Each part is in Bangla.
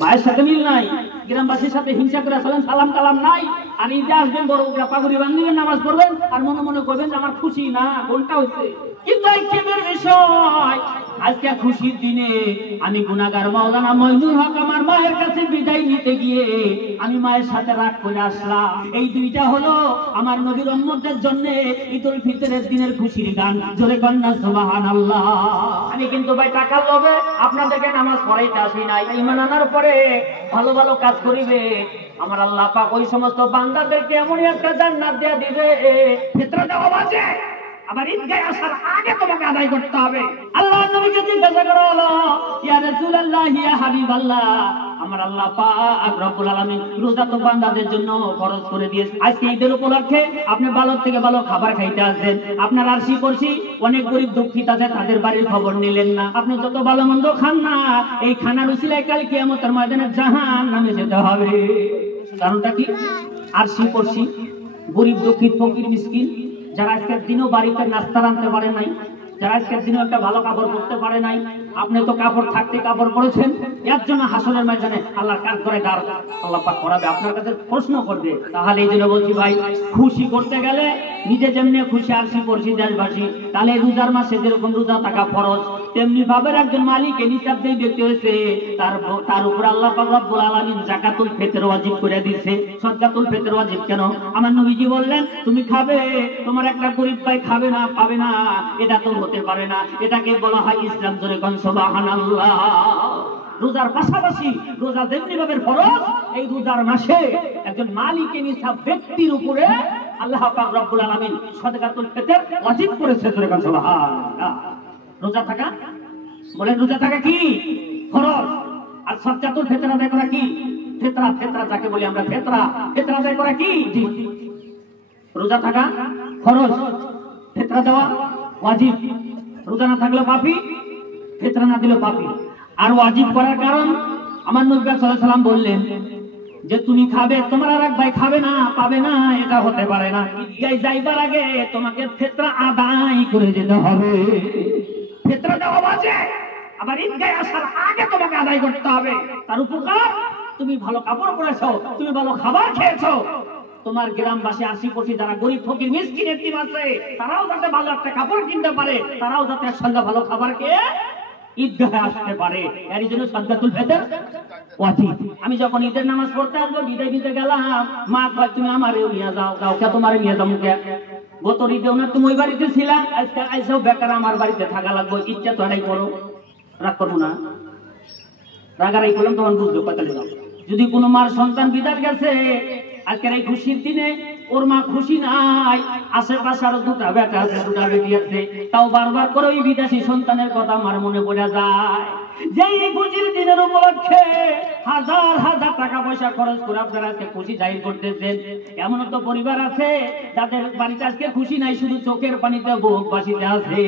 মায়ের সাথে মিল নাই, গ্রামবাসীর সাথে হিংসা করে আসলেন, সালাম কালাম নাই। আর ঈদে আসবেন, বড় পাগুড়ি বাঁধবেন, নামাজ পড়বেন, আর মনে মনে করবেন যে আমার খুশি না, কোনটা হচ্ছে? কিন্তু আক্ষেপের বিষয়, আজকে খুশির দিনে আমি গুনাহগার মাওলানা মইনুল হক আমার মায়ের কাছে বিদায় নিতে গিয়ে আমি মায়ের সাথে রাগ করে আসলাম। এই দুইটা হলো আমার নবীর উম্মতের জন্য ঈদুল ফিতরের দিনের খুশির গান। জোরে কন্যা সুবহানাল্লাহ। আমি কিন্তু ভাই টাকার লোভে আপনাদেরকে নামাজ পড়াইতে আসি নাই। ঈমান আনার পরে ভালো ভালো কাজ করিবে, আমার আল্লাহ পাক ওই সমস্ত বান্দাদেরকে এমন একটা জান্নাত দেয়া দিবে, ফিতরা দেওয়া বাজে, আবার ঈদগাহে আসার আগে তোমাকে আদায় করতে হবে। আল্লাহ নবীকে জিজ্ঞাসা করা হলো, ইয়া রাসূলুল্লাহ, ইয়া হাবিবাল্লাহ, আমার আল্লাহ পাক রব্বুল আলামিন রোজা তো বান্দাদের জন্য ফরজ করে দিয়েছে। আজকে ঈদের উপলক্ষে আপনি ভালো থেকে ভালো খাবার খাইতে আসেন, আপনার আরশি করছি অনেক গরিব দুঃখিত আছে, তাদের বাড়ির খবর নিলেন না। আপনি যত ভালো মন্দ খান না, এই খানার উসিলায় কাল কিয়ামতের ময়দানে জাহান্নামে যেতে হবে। কারণটা কি? আরশি করছি গরিব দুঃখিত ফকির মিসকিন, যারা আজকের দিনও বাড়িতে নাস্তা রাঁধতে পারে নাই, যারা আজকের দিনও একটা ভালো কাপড় পরতে পারে নাই। আপনি তো কাপড় থাকতে কাপড় পরেছেন, এর জন্য হাসরের ময়দানে আল্লাহর কাজ করে গার আল্লাহ পাক করাবে, আপনার কাছে প্রশ্ন করবে। তাহলে এই জন্য বলছি ভাই, খুশি করতে গেলে নিজে যেমনি খুশি আরশি করছি দেশবাসী, তাহলে রোজার মাসে যেরকম রোজা থাকা ফরজ, তেমনি ভাবে একজন মালিক নিসাব যেই ব্যক্তি হয়েছে তার উপর আল্লাহ পাক রব্বুল আলামিন যাকাতুল ফিতর ওয়াজিব করে দিয়েছে। সাদকাতুল ফিতর ওয়াজিব কেন? আমার নবীজি বললেন, তুমি খাবে, তোমার একটা গরিব ভাই খাবে না, পাবে না, এটা তো হতে পারে না। এটাকে বলা হয় ইসলাম। জোরে কোন সুবহানাল্লাহ। রোজার পাশাপাশি রোজা যেমনি ভাবে ফরজ, এই রোজার মাসে একজন মালিক নিসাব ব্যক্তির উপরে আল্লাহ পাক রব্বুল আলামিন সাদকাতুল ফিতর ওয়াজিব করেছে। জোরে কোন সুবহানাল্লাহ। রোজা থাকা, বলেন রোজা থাকা কি ফরজ, আর সাদকাতুল ফিতর আদায় করা কি ফিতরা। ফিতরা যাকে বলি আমরা ফিতরা, ফিতরা আদায় করা কি? জি, রোজা থাকা ফরজ, ফিতরা দেওয়া ওয়াজিব। রোজা না থাকলে পাপী, ফিতরা না দিলে পাপী। আর ওয়াজিব করার কারণ আমার নবী সাল্লাল্লাহু আলাইহি ওয়াসাল্লাম বললেন যে তুমি খাবে, তোমার আর এক ভাই খাবে না, পাবে না, এটা হতে পারে না। ঈদগাহে যাইবার আগে তোমাকে ফিতরা আদায় করে যেতে হবে। ফিতরা দেওয়া বাজে, আবার ঈদগাহে আসার আগে তোমাকে আদায় করতে হবে। তার উপকার, তুমি ভালো কাপড় পরেছো, তুমি ভালো খাবার খেয়েছো, তোমার গ্রামবাসী আশি-পশি যারা গরিব ফকির মিসকিন এতিম আছে, তারাও যাতে ভালো একটা কাপড় কিনতে পারে, তারাও যাতে একসঙ্গে ভালো খাবার খেয়ে ঈদগাহে আসতে পারে। এর জন্য সাদকাতুল ফিতর ওয়াজিব। আমি যখন ঈদের নামাজ পড়তে আসবো, বিদায় দিতে গেলাম, মা কয় তুমি আমারেও নিয়ে যাও। কাউকে তোমারে নিয়ে যাবো কে? গত ঈদেও না তুমি ওই বাড়িতে ছিলা, আজকে আইসাও বেকার আমার বাড়িতে থাকা লাগবে, ইচ্ছা তো এটাই করো। রাগ করবো না, রাগারাই করলাম তখন বুঝলো কতালে যাও। যদি কোনো মার সন্তান বিদায় গেছে আজকের এই খুশির দিনে, ওর মা খুশি নাই, আশেপাশে আরো দুটা বেটা আছে, দুটা বেটি আছে, তাও বারবার করে ওই বিদেশি সন্তানের কথা আমার মনে পড়ে যায়। যে এই খুশির দিনের উপলক্ষে হাজার হাজার টাকা পয়সা খরচ করে আপনারা আজকে খুশি জাহির করতেছেন। এমন তো পরিবার আছে যাদের বাড়িতে আজকে খুশি নাই, শুধু চোখের পানিতে বুক ভাসিতে আছে।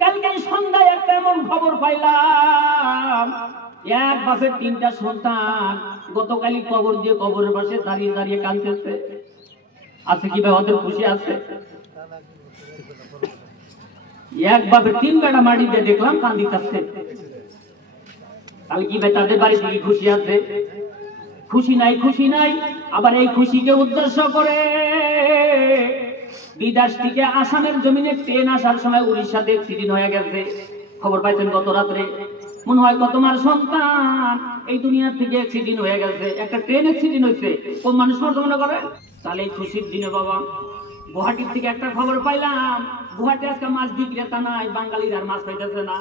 কালকে সন্ধ্যায় একটা এমন খবর পাইলাম, এক বাপের তিনটা সন্তান গতকালই কবর দিয়ে কবরের পাশে দাঁড়িয়ে দাঁড়িয়ে কাঁদতেছে। আছে কি ভাই ওদের খুশি আছে? এক বাপের তিন বেটা মাটিতে দেখলাম কাঁদিতেছে। তাহলে কি ভাই তাদের বাড়ি থেকে খুশি আছে? খুশি নাই, খুশি নাই। আবার এই খুশিকে উদ্দেশ্য করে বিদেশ থেকে আসামের জমিনে ট্রেন আসার সময় উড়িষ্যাতে অ্যাক্সিডেন্ট হয়ে গেছে। খবর পাইছেন গত রাত্রে? মনে হয় কত মার সন্তান এই দুনিয়া থেকে অ্যাক্সিডেন্ট হয়ে গেছে। একটা ট্রেন অ্যাক্সিডেন্ট হয়েছে, কোন মানুষ মনে করে? তাহলে এই খুশির দিনে বাবা গুয়াহাটির থেকে একটা খবর পাইলাম, গুয়াহাটি আজকে মাছ বিক্রেতা নাই, বাঙালির আর মাছ পাইতেছে না।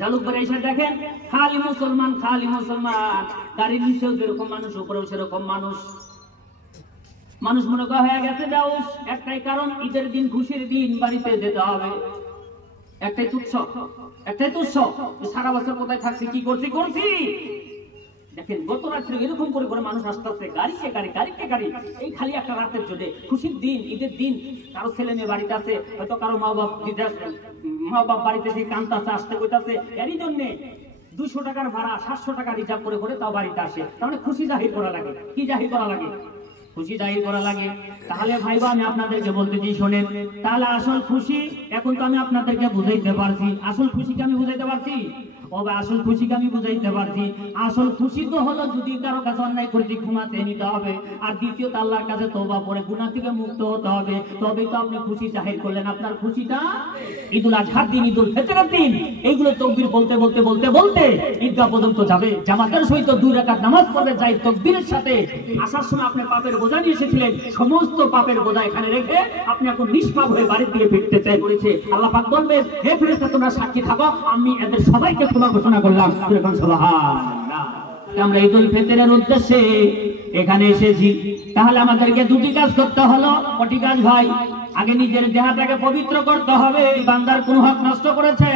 জালুকবাড়ি এসে দেখেন খালি মুসলমান, খালি মুসলমান। গাড়ির নিচেও যেরকম মানুষ, উপরেও সেরকম মানুষ। মানুষ মনে করা হয়ে গেছে বেউস। একটাই কারণ, ঈদের দিন, খুশির দিন, বাড়িতে যেতে হবে। একটাই তুচ্ছ, একটাই তুচ্ছ, সারা বছর কোথায় থাকছি, কি করছি করছি। দেখেন গত রাত্রে এরকম করে করে মানুষ আসতেছে, গাড়িকে গাড়ি, গাড়িকে গাড়ি, এই খালি একটা রাতের জন্য। খুশির দিন, ঈদের দিন, কারো ছেলে মেয়ে বাড়িতে আছে, হয়তো কারো মা বাপ বাড়িতে সেই কান্তাছে, আসতে কইতাছে, এরই জন্যে 200 টাকার ভাড়া 700 টাকা রিজার্ভ করে করে তাও বাড়িতে আসে। তাহলে খুশি জাহির করা লাগে। কি জাহির করা লাগে? খুশি জাহির করা লাগে। তাহলে ভাইবা আমি আপনাদেরকে বলতেছি শোনেন, তাহলে আসল খুশি এখন তো আমি আপনাদেরকে বুঝাইতে পারছি। আসল খুশিকে আমি বুঝাইতে পারছি। তবে আসল খুশিকে আমি বুঝাইতে পারছি। আসল খুশি তো হলো যদি কারো কাছে অন্যায় করেছি ক্ষমা চেয়ে নিতে হবে, আর দ্বিতীয়ত আল্লাহর কাছে তওবা করে গুনাহ থেকে মুক্ত হতে হবে, তবেই তো আপনি খুশি জাহির করলেন। আপনার খুশিটা ঈদুল আজহার দিন, ঈদুল ফিতরের দিন, এইগুলো তাকবীর বলতে বলতে বলতে বলতে ঈদগাহ পর্যন্ত যাবে, জামাতের সহিত 2 রাকাত নামাজ পড়বে যাই তাকবীরের সাথে। আসার সময় আপনি পাপের বোঝা নিয়ে এসেছিলেন, সমস্ত পাপের বোঝা এখানে রেখে আপনি এখন নিষ্পাপ হয়ে বাড়ির দিকে ফিরতে চাই করেছে। আল্লাহ পাক বলবে, হে ফেরেশতা তোমরা সাক্ষী থাকো, আমি এদের সবাইকে ক্ষমা ঘোষণা করলাম। সুবহানাল্লাহ। আমরা ঈদুল ফিতরের উদ্দেশ্যে এখানে এসেছি, তাহলে আমাদেরকে 2টি কাজ করতে হলো। কটি কাজ ভাই? আগে নিজের দেহটাকে পবিত্র করতে হবে। বান্দার কোনো হক নষ্ট করেছে,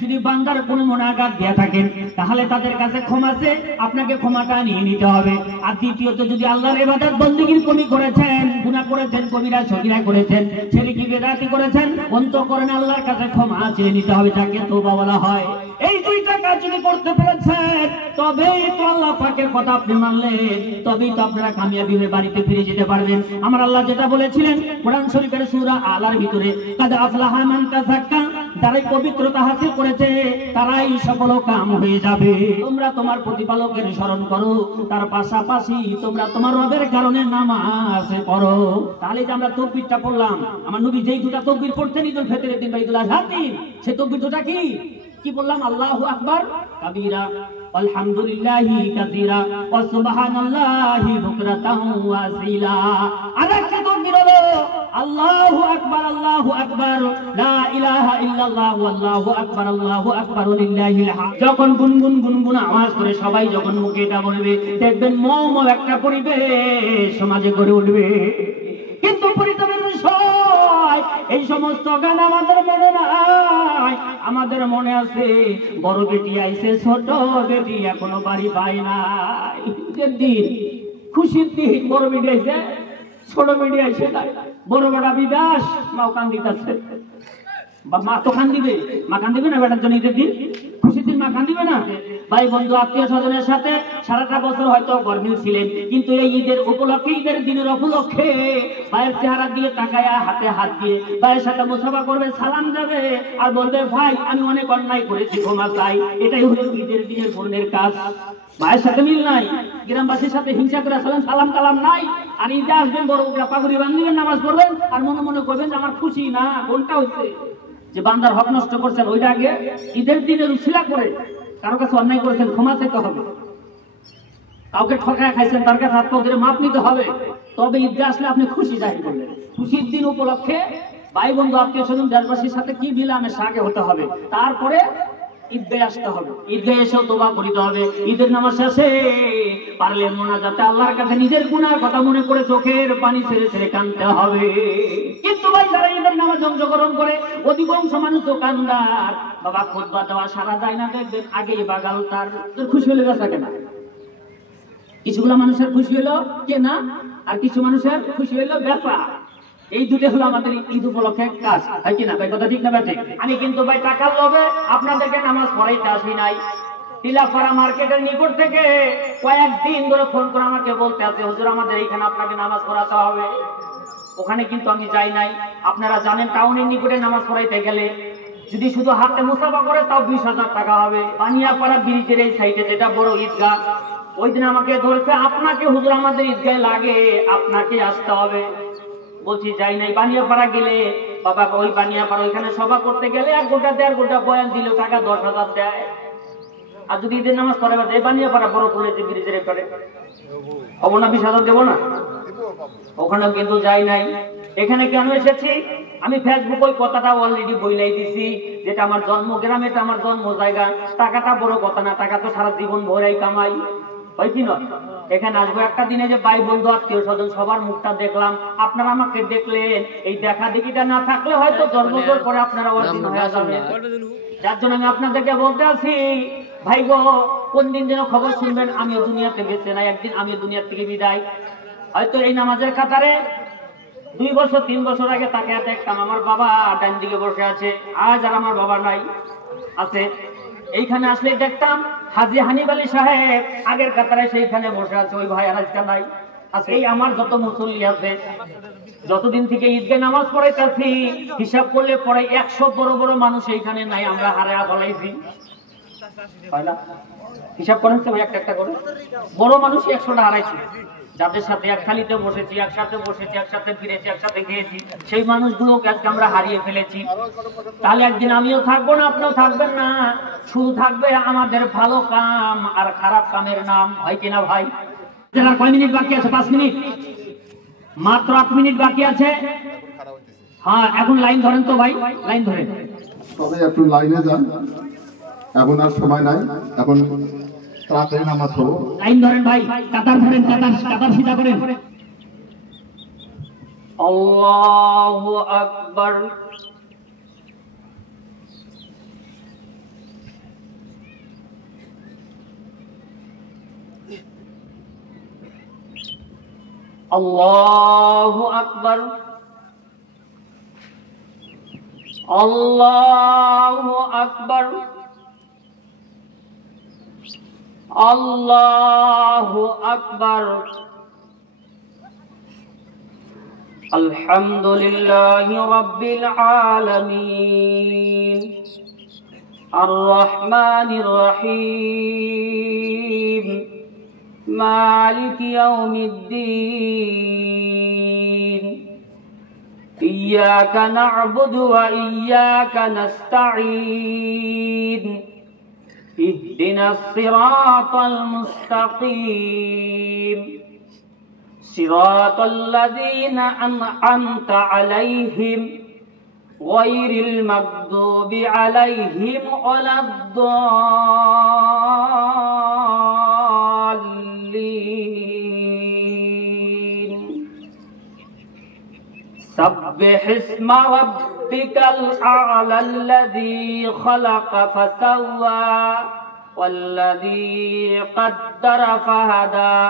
যদি বান্দার কোনো মুনাফাত দিয়ে থাকেন তাহলে তাদের কাছে ক্ষমা চেয়ে আপনাকে ক্ষমাটা নিয়ে নিতে হবে। আর দ্বিতীয়ত যদি আল্লাহর ইবাদত বন্দেগীর কমি করেছেন, গুনাহ করেছেন, কবিরা সগীরা করেছেন, শিরকি বিদআতি করেছেন, অন্তঃকরণে আল্লাহর কাছে ক্ষমা চেয়ে নিতে হবে, যাকে তওবা বলা হয়। এই 2টা কাজ যদি করতে পেরেছেন তবেই তো আল্লাহ পাকের কথা আপনি মানলেন, তবেই তো আপনারা কামিয়াবি হয়ে বাড়িতে ফিরে যেতে পারবেন। আমার আল্লাহ যেটা বলেছিলেন কোরআন শরীফের সূরা আলার ভিতরে, কাদ আফলাহা মান তাযাক্কা, যারা পবিত্রতা হাসিল করেছে তারাই সফল কাম হয়ে যাবে। তোমরা তোমার প্রতিপালকের স্মরণ করো, তার পাশাপাশি তোমরা তোমার রবের কারণে নামাজ পড়ো। তাহলে যে আমরা তাকবীরটা পড়লাম, আমার নবী যেই 2টা তাকবীর পড়তেন ঈদুল ফিতরের দিন বা ঈদুল আজহার দিন, সেই তাকবীর 2টা কি কি বললাম? আল্লাহু আকবার কাবীরা, আলহামদুলিল্লাহি কাসীরা, ওয়া সুবহানাল্লাহি বুকরাতান ওয়া আসীলা। আরেকটা তাকবীর হলো আল্লাহু আকবার, আল্লাহু আকবার, লা ইলাহা ইল্লাল্লাহ, আল্লাহু আকবার, আল্লাহু আকবার, লিল্লাহিল হামদ। যখন গুনগুন গুনগুন আওয়াজ করে সবাই যখন মুখে এটা বলবে, দেখবেন মৌমল একটা পরিবেশ সমাজে গড়ে উঠবে। কিন্তু পরিতাপের বিষয়, এই সমস্ত গান আমাদের মনে নাই। আমাদের মনে আছে বড় বেটি আইছে, ছোট বেটি এখনো বাড়ি পায় নাই। দিন খুশির দিন, বড় বেটি আইছে, ছোট বেটি আইছে নাই। বড় বেটা বিদাস, মাও কান দিতেছে, বা মা তো কান দিবে, মা কান দিবে না বেটার জন্য ঈদের দিন, খুশির দিন মা কান দিবে না? ভাই বন্ধু আত্মীয় স্বজনের সাথে সারাটা বছর হয়তো গরমিল ছিলেন, কিন্তু এই ঈদের উপলক্ষে, ঈদের দিনের উপলক্ষে ভাইয়ের চেহারার দিকে তাকায়া হাতে হাত দিয়ে ভাইয়ের সাথে মুসাফা করবে, সালাম দেবে আর বলবে, ভাই আমি অনেক অন্যায় করেছি, ক্ষমা চাই। এটাই হলো ঈদের দিনের পূর্ণের কাজ। ভাইয়ের সাথে মিল নাই, গ্রামবাসীর সাথে হিংসা করে সালাম কালাম নাই। আর ঈদে আসবেন, বড় পাগুড়ি বাঁধবেন, নামাজ পড়বেন আর মনে মনে করবেন যে আমার খুশি না। কোনটা হচ্ছে যে বান্দার হক নষ্ট করছেন, ওইটা আগে ঈদের দিনের উশিলা করে কারো কাছে অন্যায় করেছেন, ক্ষমা চাইতে হবে। কাউকে ঠকায় খাইছেন, তার কাছে হাত পা ধরে মাপ নিতে হবে, তবে ঈদে আসলে আপনি খুশি জাহির করলেন। খুশির দিন উপলক্ষে ভাই বন্ধু আত্মীয় স্বজন দেশবাসীর সাথে কি মিলামেশা আগে হতে হবে, তারপরে ঈদগাহে আসতে হবে। ঈদগাহে এসেও তওবা করিতে হবে। ঈদের নামাজ শেষে পারলে মোনাজাতে আল্লাহর কাছে নিজের গুনার কথা মনে করে চোখের পানি ছেড়ে ছেড়ে কাঁদতে হবে। কিন্তু ভাই যারা ঈদের নামাজ অংশগ্রহণ করে অধিকাংশ মানুষ তো কান্দার, বাবা খুতবা দেওয়া সারা যায় না, দেখবেন আগেই বাগাল তার খুশি হলে গেছে কেনা। কিছুগুলো মানুষের খুশি হলো কেনা, আর কিছু মানুষের খুশি হলো বেচা। এই 2টা হলো আমাদের ঈদ উপলক্ষে কাজ, হয় কিনা ভাই? কথা ঠিক না ভাই? আমি কিন্তু ভাই টাকার লোভে আপনাদেরকে নামাজ পড়াইতে আসি নাই। টিলাপাড়া মার্কেটের নিকট থেকে কয়েকদিন ধরে ফোন করে আমাকে বলতে আছে, হুজুর আমাদের এইখানে আপনাকে নামাজ পড়াতে হবে। ওখানে কিন্তু আমি যাই নাই। আপনারা জানেন টাউনের নিকটে নামাজ পড়াইতে গেলে যদি শুধু হাতে মুসাফা করে তাও 20,000 টাকা হবে। বানিয়াপাড়া ব্রিজের এই সাইডে যেটা বড় ঈদগাহ, ওই দিন আমাকে ধরেছে, আপনাকে হুজুর আমাদের ঈদগাহে লাগে, আপনাকে আসতে হবে। বলছি যাই নাই। বানিয়াপাড়া গেলে বাবা, ওই বানিয়াপাড়া ওইখানে সভা করতে গেলে 1 ঘন্টা 1.5 ঘন্টা বয়ান দিল, টাকা 10,000 দেয়। আর যদি ঈদের নামাজ পড়ে এই বানিয়াপাড়া বড় করে যে ব্রিজের করে হবো না, 20,000 দেবো না? ওখানেও কিন্তু যাই নাই। এখানে কেন এসেছি? আমি ফেসবুক ওই কথাটা অলরেডি বইলাই দিছি, যেটা আমার জন্মগ্রাম, এটা আমার জন্ম জায়গা। টাকাটা বড় কথা না, টাকা তো সারা জীবন ভরেই কামাই, হয় কি নয়? এখানে আসবো একটা দিনে যে ভাই বন্ধু আত্মীয় স্বজন সবার মুখটা দেখলাম, আপনারা আমাকে দেখলেন, এই দেখা দেখিটা না থাকলে হয়তো জন্মগ্রহণ পরে আপনারা অর্জন হয়ে যাবেন। যার জন্য আমি আপনাদেরকে বলতে আছি, ভাই গো, কোন দিন যেন খবর শুনবেন আমিও দুনিয়াতে বেঁচে নাই, একদিন আমিও দুনিয়ার থেকে বিদায়। হয়তো এই নামাজের কাতারে 2 বছর 3 বছর আগে তাকে দেখতাম, আমার বাবা ডান দিকে বসে আছে। আজ আর আমার বাবা নাই, আছে। এইখানে আসলে দেখতাম হাজী হানিফ আলী সাহেব আগের কাতারে সেইখানে বসে আছে, ওই ভাই আর আজকে নাই। আজকে এই আমার যত মুসল্লি আছে, যতদিন থেকে ঈদগাহে নামাজ পড়াইতেছি, হিসাব করলে পরে 100 বড় বড় মানুষ এইখানে নাই, আমরা হারায়া ফেলাইছি। হয় না? হিসাব করেন তো একটা একটা করে। বড় মানুষ 100টা হারাইছে, যাদের সাথে এক থালিতে বসেছি, একসাথে বসেছি, একসাথে ফিরেছি, একসাথে খেয়েছি, সেই মানুষগুলোকে আজকে আমরা হারিয়ে ফেলেছি। তাহলে একদিন আমিও থাকবো না, আপনিও থাকবেন না, শুধু থাকবে আমাদের ভালো কাম আর খারাপ কামের নাম। হয় কিনা ভাই? কয় মিনিট বাকি আছে? 5 মিনিট, মাত্র 8 মিনিট বাকি আছে। হ্যাঁ, এখন লাইন ধরেন তো ভাই, লাইন ধরেন। তবে একটু লাইনে যান, এখন আর সময় নাই, এখন তাড়াতাড়ি নামাজ পড়ো। লাইন ধরেন ভাই, কাতার ধরেন, কাতার সিধা করেন। আল্লাহু আকবার। আল্লাহু আকবার। আল্লাহু আকবার। আল্লাহু আকবার। আলহামদুলিল্লাহি রাব্বিল আলামিন আর রহমানির রহিম মালিকি ইয়াউমিদ্দিন ইয়্যাকা না'বুদু ওয়া ইয়্যাকা নাস্তাঈন اهدنا الصراط المستقيم صراط الذين أنعمت عليهم غير المغضوب عليهم ولا الضالين سبح اسم ربك الأعلى الذي خلق فسوى والذي قدر فهدى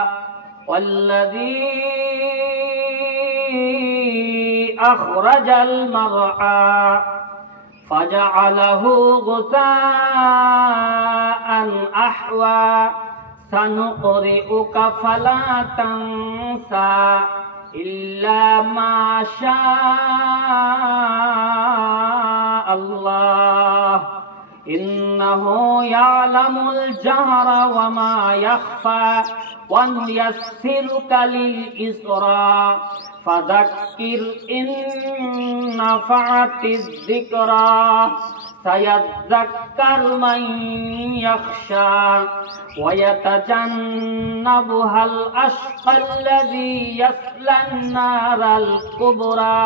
والذي أخرج المرعى فجعله غثاء أحوى سنقرئك فلا تنسى إلا ما شاء الله إنه يعلم الجهر وما يخفى ونيسرك لليسرى فذكر إن نفعت الذكرى سيذكر من يخشى ويتجنبها الأشقى الذي يصلى النار الكبرى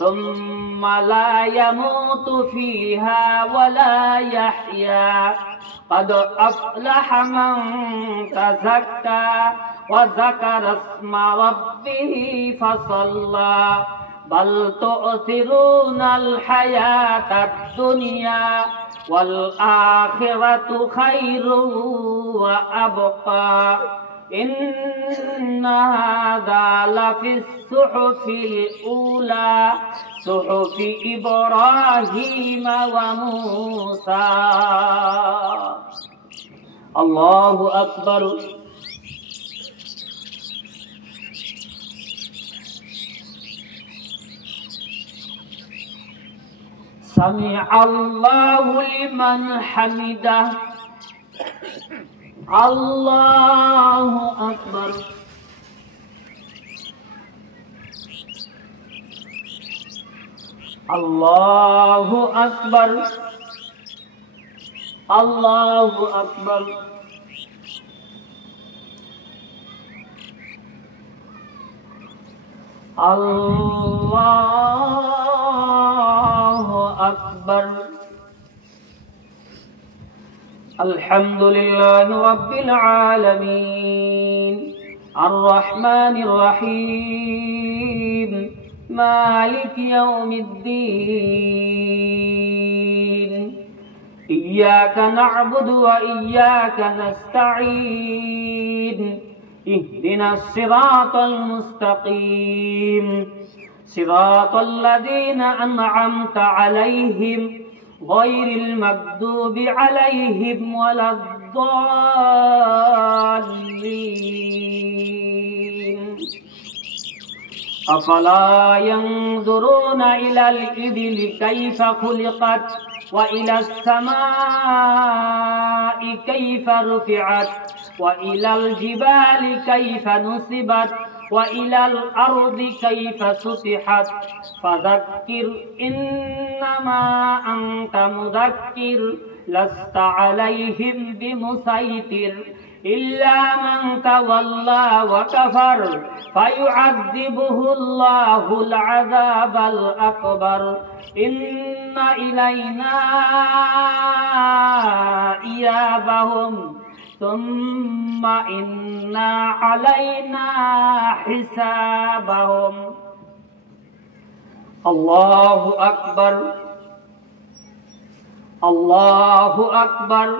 ثم لا يموت فيها ولا يحيا قد أفلح من تزكى وذكر اسم ربه فصلى بل تؤثرون الحياة الدنيا والآخرة خير وأبقى إن هذا لفي الصحف الأولى صحف إبراهيم وموسى الله أكبر سمع الله لمن حمده الله أكبر الله أكبر الله أكبر الله أكبر الحمد لله رب العالمين الرحمن الرحيم مالك يوم الدين إياك نعبد وإياك نستعين اهدنا الصراط المستقيم صراط الذين أنعمت عليهم غير المغضوب عليهم ولا الضالين أفلا ينظرون إلى الإبل كيف خلقت وإلى السماء كيف رفعت وإلى الجبال كيف نصبت وإلى الأرض كيف سطحت فذكر إنما أنت مذكر لست عليهم بمسيطر إلا من تولى وكفر فيعذبه الله العذاب الأكبر إن إلينا إيابهم ثم إن علينا حسابهم الله أكبر الله أكبر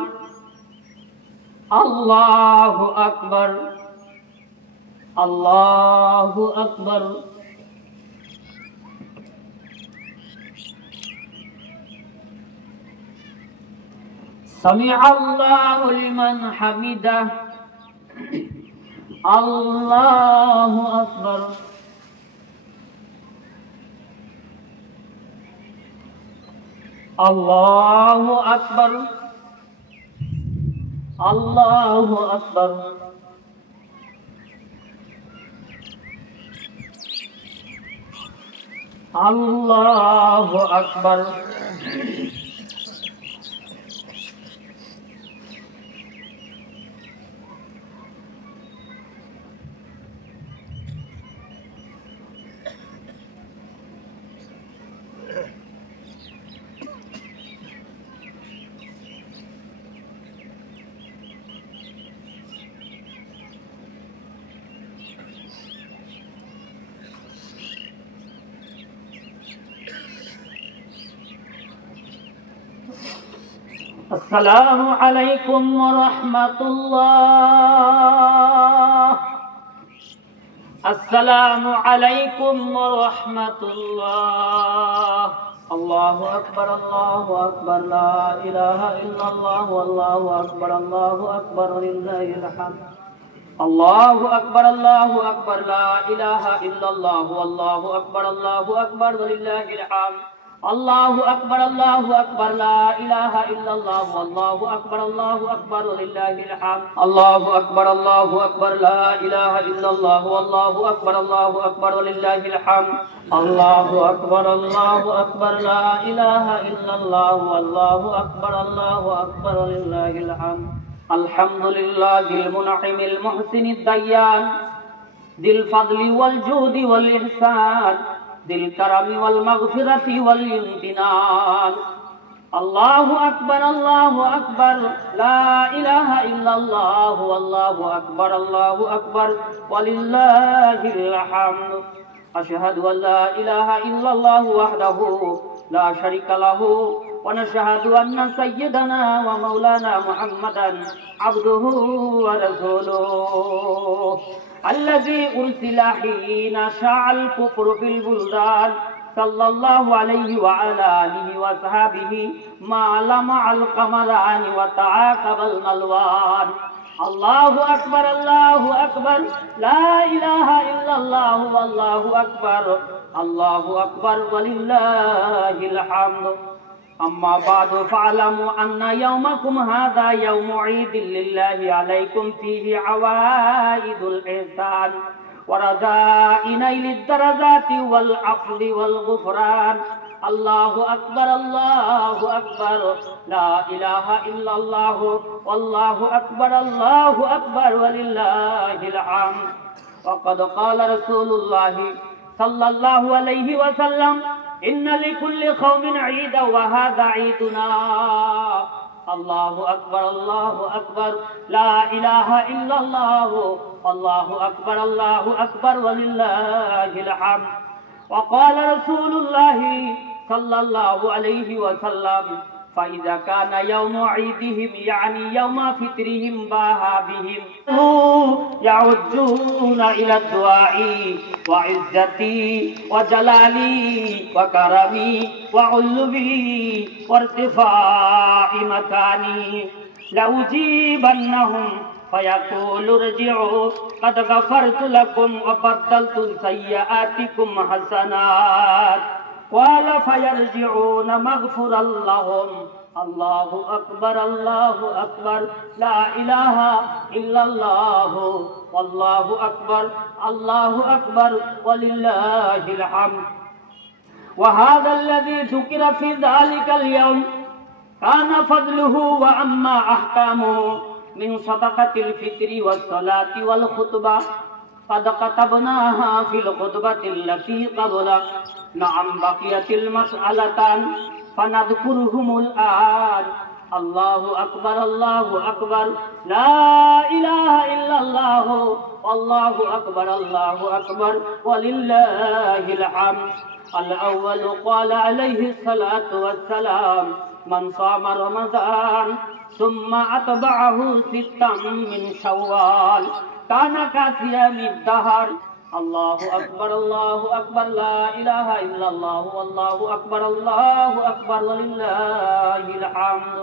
الله أكبر الله أكبر سمع الله لمن حمده الله أكبر الله أكبر الله أكبر الله أكبر السلام عليكم ورحمة الله السلام عليكم ورحمة الله الله أكبر الله أكبر لا إله إلا الله والله أكبر الله أكبر لله الحمد الله أكبر الله أكبر لا إله إلا الله والله أكبر الله أكبر ولله الحمد الله أكبر الله أكبر لا إله إلا الله والله أكبر الله أكبر ولله الحمد الله أكبر الله أكبر لا إله إلا الله والله أكبر الله أكبر ولله الحمد الله أكبر الله أكبر لا إله إلا الله والله أكبر الله أكبر ولله الحمد الحمد لله المنعم المحسن الديان ذي الفضل والجود والإحسان ذي الكرم والمغفرة والامتنان الله أكبر لا إله إلا الله والله أكبر ولله الحمد أشهد أن لا إله إلا الله وحده لا شريك له ونشهد أن سيدنا ومولانا محمدا عبده ورسوله الذي أرسل حين شاع الكفر في البلدان صلى الله عليه وعلى آله وصحبه ما لمع القمران وتعاقب الملوان الله أكبر لا إله إلا الله والله أكبر ولله الحمد أما بعد فاعلموا أن يومكم هذا يوم عيد لله عليكم فيه عوائد الإحسان ورجاء نيل الدرجات والعفو والغفران الله أكبر لا إله إلا الله والله أكبر ولله الحمد وقد قال رسول الله صلى الله عليه وسلم إن لكل قوم عيدا وهذا عيدنا الله أكبر لا إله إلا الله والله أكبر ولله الحمد وقال رسول الله صلى الله عليه وسلم فإذا كان يوم عيدهم يعني يوم فطرهم باها بهم يعجون إلى الدعاء وعزتي وجلالي وكرمي وعلوي وارتفاع مكاني لأجيبنهم فيقول ارجعوا قد غفرت لكم وبدلت سيئاتكم حسنات قال فيرجعون مغفورا لهم الله أكبر الله أكبر لا إله إلا الله والله أكبر الله أكبر ولله الحمد وهذا الذي ذكر في ذلك اليوم كان فضله وأما أحكامه من صدقة الفطر والصلاة والخطبة قد كتبناها في الخطبة التي قبل نعم بقيت المسألتان فنذكرهم الآن الله أكبر الله أكبر لا إله إلا الله والله أكبر الله أكبر ولله الحمد الأول قال عليه الصلاة والسلام من صام رمضان ثم أتبعه ستا من شوال كان كصيام الدهر الله أكبر لا إله إلا الله والله أكبر ولله الحمد